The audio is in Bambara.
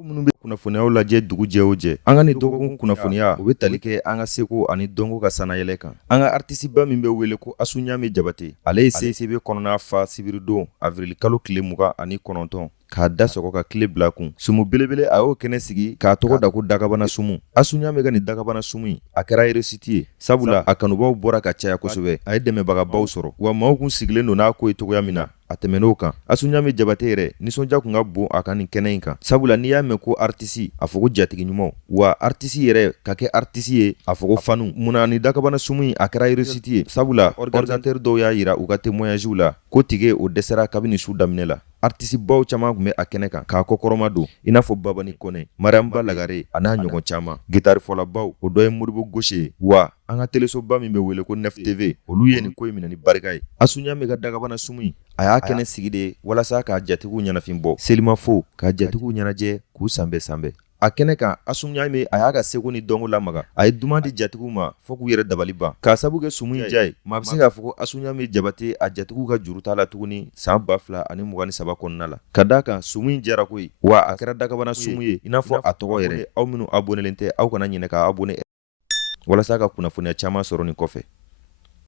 aw minnu bɛ kunnafoniyaw lajɛ dugu jɛ o jɛ an ka ni dɔgɔkun kunnafoniya o bɛ tali kɛ an ka seko ani dɔnko ka sanayɛlɛ kan. An ka artisiba min bɛ wele ko Asu Ɲame Jabate ale ye CCB kɔnɔna fa sibiridon avril kalo tile 29 k'a da sɔgɔ ka tile bila kun. Sumu belebele a y'o kɛnɛ sigi k'a tɔgɔ da ko Dagabana Sumu. Asu Ɲame ka nin Dagabana Sumu in a kɛra réussite ye sabula a kanubaw bɔra ka caya kosɛbɛ. A ye dɛmɛbagabaw sɔrɔ wa maaw kun sigilen don n'a ko ye cogoya min na a tɛmɛn'o kan. Asu Ɲame Jabate yɛrɛ nisɔndiya kun ka bon a kan nin kɛnɛ in kan sabula n'i y'a mɛn ko artisi a fɔ ko jatigi ɲumanw wa artisi yɛrɛ ka kɛ artisi ye a fɔ ko fanu. Munna ni Dagabana Sumu in a kɛra réussite ye sabula organisateur dɔw y'a yira u ka témoignagew la ko tige o dɛsɛra kabini su daminɛ la. Artisibaw caman kun bɛ a kɛnɛ kan k'a kɔkɔrɔma don i n'a fɔ Babani Kɔnɛ, Mariamba Lagare a n'a ɲɔgɔn caman. Gitarifɔlabaw o dɔ ye Modibo Goshe ye wa an ka telesoba min bɛ wele ko Nef TV olu ye nin ko in minɛ ni barika ye. Asu Ɲame ka Dagabana Sumu in a y'a kɛnɛ sigi de walasa k'a jatigiw ɲɛnafin bɔ selimafo k'a jatigiw ɲɛnajɛ k'u sanbɛ sanbɛ. A kɛnɛ kan Asu Ɲame a y'a ka seko ni dɔnko lamaga a ye duman di jatigiw ma fɔ k'u yɛrɛ dabali ban k'a sabu kɛ sumu in diya ye maa bɛ se k'a fɔ ko Asu Ɲame Jabate a jatigiw ka juru t'a la tuguni san 2023 kɔnɔna la ka d'a kan sumu in diyara koyi wa a kɛra Dagabana Sumu ye i n'a fɔ a tɔgɔ yɛrɛ. Aw minnu abonnelen tɛ aw kana ɲinɛ k'a abonné walasa ka kunnafoniya caman sɔrɔ nin kɔfɛ.